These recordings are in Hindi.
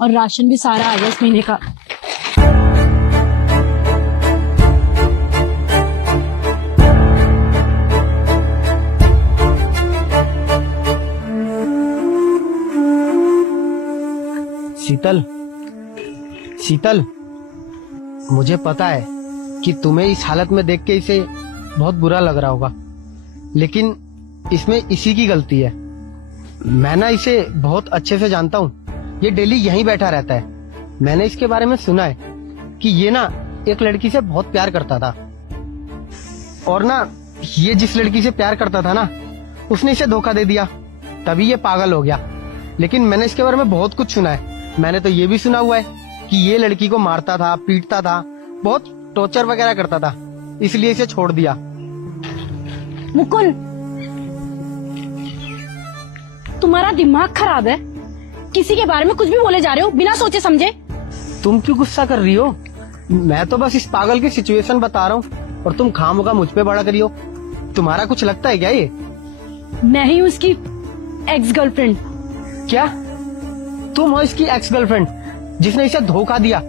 और राशन भी सारा आ गया इस महीने का। शीतल, शीतल, मुझे पता है कि तुम्हें इस हालत में देख के इसे बहुत बुरा लग रहा होगा, लेकिन इसमें इसी की गलती है। मैं ना इसे बहुत अच्छे से जानता हूँ। ये डेली यहीं बैठा रहता है। मैंने इसके बारे में सुना है कि ये ना एक लड़की से बहुत प्यार करता था, और ना ये जिस लड़की से प्यार करता था ना, उसने इसे धोखा दे दिया, तभी ये पागल हो गया। लेकिन मैंने इसके बारे में बहुत कुछ सुना है। मैंने तो ये भी सुना हुआ है कि ये लड़की को मारता था, पीटता था, बहुत टॉर्चर वगैरह करता था, इसलिए इसे छोड़ दिया। मुकुल, तुम्हारा दिमाग खराब है। किसी के बारे में कुछ भी बोले जा रहे हो बिना सोचे समझे। तुम क्यों गुस्सा कर रही हो? मैं तो बस इस पागल की सिचुएशन बता रहा हूँ और तुम खामखा मुझ पे बड़ा करी हो। तुम्हारा कुछ लगता है क्या ये? मैं ही हूँ इसकी एक्स गर्लफ्रेंड। क्या तुम हो इसकी एक्स गर्लफ्रेंड जिसने इसे धोखा दिया?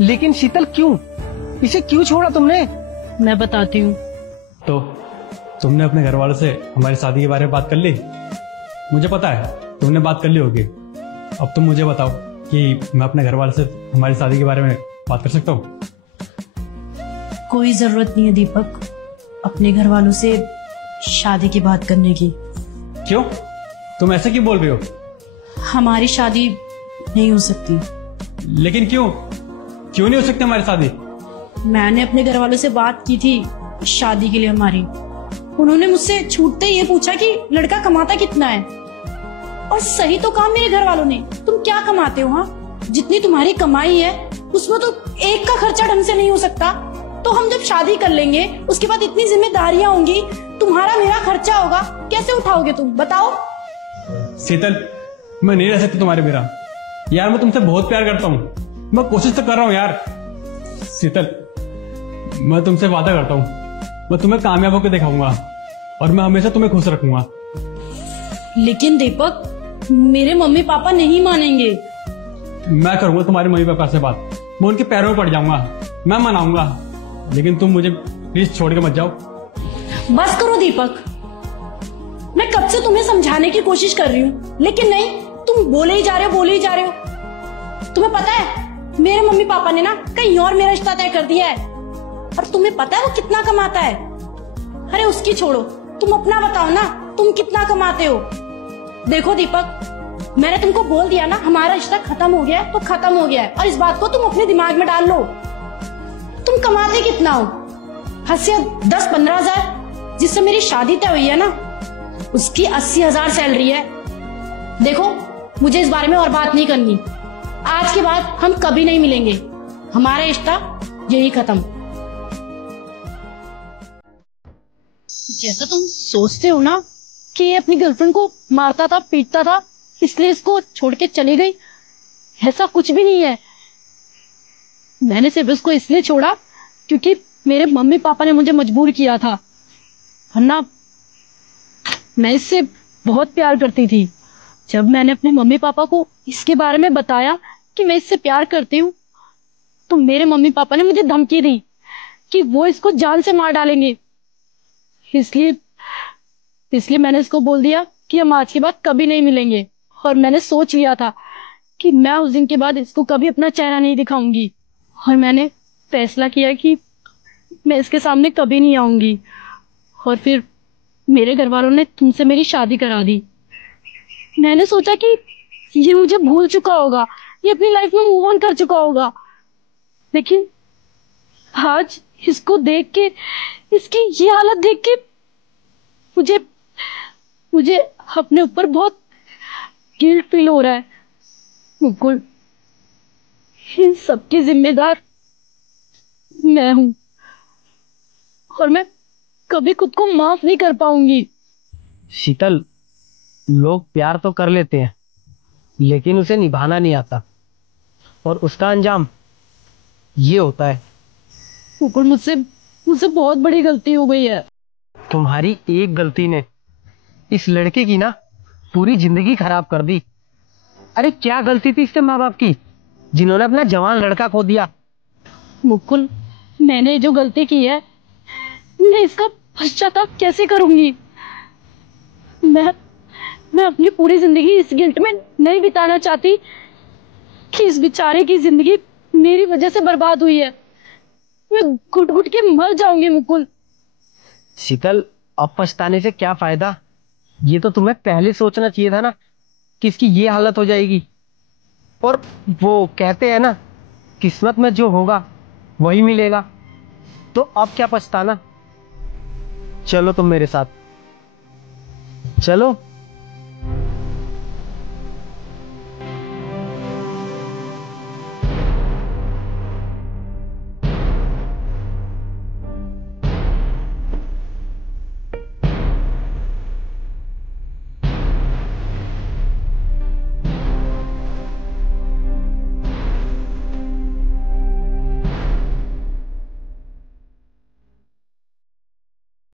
लेकिन शीतल क्यों? इसे क्यों छोड़ा तुमने? मैं बताती हूँ। तो तुमने अपने घर वालों से हमारी शादी के बारे में बात कर ली? मुझे पता है तुमने बात कर ली होगी। अब तुम मुझे बताओ कि मैं अपने घर वालों से हमारी शादी के बारे में बात कर सकता हूँ? कोई जरूरत नहीं है दीपक अपने घर वालों से शादी की बात करने की। क्यों? तुम ऐसे क्यों बोल रही हो? हमारी शादी नहीं हो सकती। लेकिन क्यों? क्यों नहीं हो सकती हमारी शादी? मैंने अपने घर वालों से बात की थी शादी के लिए हमारी। उन्होंने मुझसे छूटते ही ये पूछा कि लड़का कमाता कितना है। और सही तो कहा मेरे घर वालों ने, तुम क्या कमाते हो? हाँ, जितनी तुम्हारी कमाई है उसमें तो एक का खर्चा ढंग से नहीं हो सकता। तो हम जब शादी कर लेंगे उसके बाद इतनी जिम्मेदारियां होंगी, तुम्हारा मेरा खर्चा होगा, कैसे उठाओगे तुम बताओ? शीतल, मैं नहीं रह सकती तुम्हारे बिना। यार मैं तुमसे बहुत प्यार करता हूँ। मैं कोशिश तो कर रहा हूँ यार। शीतल, मैं तुमसे वादा करता हूँ, मैं तुम्हें कामयाब होकर दिखाऊंगा और मैं हमेशा तुम्हें खुश रखूंगा। लेकिन दीपक मेरे मम्मी पापा नहीं मानेंगे। मैं करूंगा तुम्हारे मम्मी पापा से बात। मैं उनके पैरों में पड़ जाऊंगा, मैं मनाऊंगा। लेकिन तुम मुझे प्लीज छोड़ के मत जाओ। बस करो दीपक, मैं कब से तुम्हें समझाने की कोशिश कर रही हूँ, लेकिन नहीं, तुम बोले ही जा रहे हो। तुम्हें पता है मेरे मम्मी पापा ने ना कहीं और मेरा रिश्ता तय कर दिया है। और तुम्हें पता है वो कितना कमाता है? अरे उसकी छोड़ो, तुम अपना बताओ ना, तुम कितना कमाते हो? देखो दीपक, मैंने तुमको बोल दिया ना हमारा रिश्ता खत्म हो गया है तो खत्म हो गया है, और इस बात को तुम अपने दिमाग में डाल लो। तुम कमाते कितना हो? हद से 10-15 हजार। जिससे मेरी शादी तय हुई है ना उसकी 80,000 सैलरी है। देखो मुझे इस बारे में और बात नहीं करनी। आज के बाद हम कभी नहीं मिलेंगे, हमारा रिश्ता यही खत्म। जैसा तुम सोचते हो ना कि ये अपनी गर्लफ्रेंड को मारता था, पीटता था, इसलिए इसको छोड़ के चली गई, ऐसा कुछ भी नहीं है। मैंने सिर्फ इसको इसलिए छोड़ा क्योंकि मेरे मम्मी पापा ने मुझे मजबूर किया था, वरना मैं इससे बहुत प्यार करती थी। जब मैंने अपने मम्मी पापा को इसके बारे में बताया कि मैं इससे प्यार करती हूँ, तो मेरे मम्मी पापा ने मुझे धमकी दी कि वो इसको जान से मार डालेंगे। इसलिए मैंने इसको बोल दिया कि हम आज के बाद कभी नहीं मिलेंगे। और मैंने सोच लिया था कि मैं उस दिन के बाद इसको कभी अपना चेहरा नहीं दिखाऊंगी, और मैंने फैसला किया कि मैं इसके सामने कभी नहीं आऊंगी। और फिर मेरे घर वालों ने तुमसे मेरी शादी करा दी। मैंने सोचा कि ये मुझे भूल चुका होगा, ये अपनी लाइफ में मूव ऑन कर चुका होगा। लेकिन आज इसको देख के, इसकी ये हालत देख के मुझे अपने ऊपर बहुत गिल्ट फील हो रहा है। मुकुल, इन सबकी जिम्मेदार मैं हूं, और मैं कभी खुद को माफ नहीं कर पाऊंगी। शीतल, लोग प्यार तो कर लेते हैं लेकिन उसे निभाना नहीं आता, और उसका अंजाम ये होता है। मुकुल, मुझसे बहुत बड़ी गलती हो गई है। तुम्हारी एक गलती ने इस लड़के की ना पूरी जिंदगी खराब कर दी। अरे क्या गलती थी इसके माँ बाप की, जिन्होंने अपना जवान लड़का खो दिया। मुकुल, मैंने जो गलती की है, मैं इसका पश्चाताप कैसे करूंगी? मैं अपनी पूरी जिंदगी इस गिल्ट में नहीं बिताना चाहती कि इस बेचारे की जिंदगी मेरी वजह से बर्बाद हुई है। मैं घुट घुट के मर जाऊंगी मुकुल। शीतल, अब पछताने से क्या फायदा? ये तो तुम्हें पहले सोचना चाहिए था ना कि इसकी ये हालत हो जाएगी। और वो कहते हैं ना, किस्मत में जो होगा वही मिलेगा। तो अब क्या पछताना। चलो तुम मेरे साथ, चलो।